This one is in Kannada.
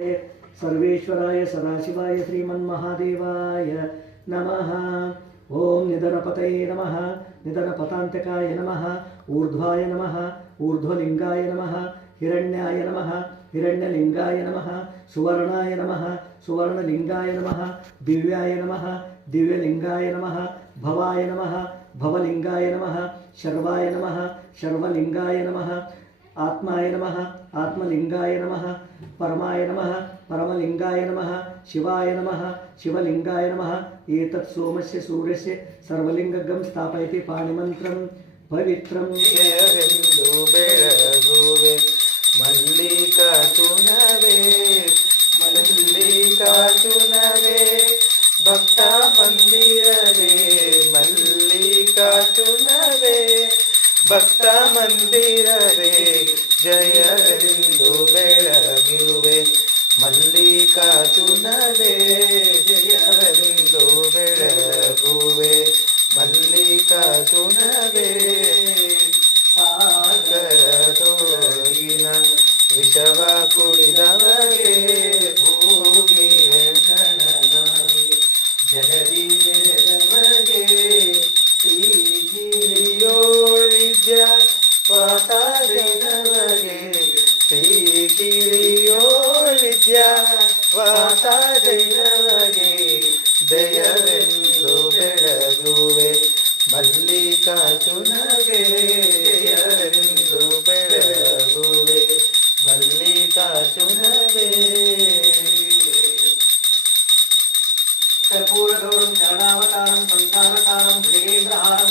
सर्वेश्वराय सदाशिवाय श्रीमन्महादेवाय नमः। ओम निधनपतये नमः, निधनपतान्तकाय नमः, ऊर्ध्वाय नमः, ऊर्ध्वलिंगाय नमः, हिरण्याय नमः, हिरण्यलिंगाय नमः, सुवर्णाय नमः, सुवर्णलिंगाय नमः, दिव्याय नमः, दिव्यलिंगाय नमः, भवाय नमः, भवलिंगाय नमः, शर्वाय नमः, शर्वलिंगाय नमः, आत्माय नमः, आत्मलिंगाय नमः, परमाय नमः, परमलिंगाय नमः, शिवाय नमः, शिवलिंगाय नमः। एतत् सोमस्य सूर्यस्य सर्वलिंगगं स्थापयति पाणिमन्त्रं पवित्रं। जयवेन्दु बेळगुवे मल्लिकार्जुनवे, मल्लिकार्जुनवे भक्त मंदिरवे, मल्लिकार्जुनवे भक्त मंदिरवे। जयवेन्दु बेळगुवे मल्लिकार्जुनवे, जयवेन्दु बेळगुवे मल्लिकार्जुनवे। ಸಾಗರ ತೋಗಿನ ವಿಷವ ಕುಡಿದವಗೆ ಭೂಮಿಯ ಗಣನಾಗಿ ಜಹರಿ ನಮಗೆ ಶ್ರೀಗಿರಿಯೋ ವಿದ್ಯಾ ವಾತಾದಿನವಗೆ, ಶ್ರೀಗಿರಿಯೋ ವಿದ್ಯಾ ವಾತಾದಿನವಗೆ। ದಯವೆಂದು ಬೆಳಗುವೆ ಮಲ್ಲಿಕಾರ್ಜುನಗೆ, ಜಯವೆಂದು ಬೆಳಗುವೆ ಮಲ್ಲಿಕಾರ್ಜುನಗೆ। कर्पूरगौरं शरणावतारं संसारसारं भृगेन्द्रहारं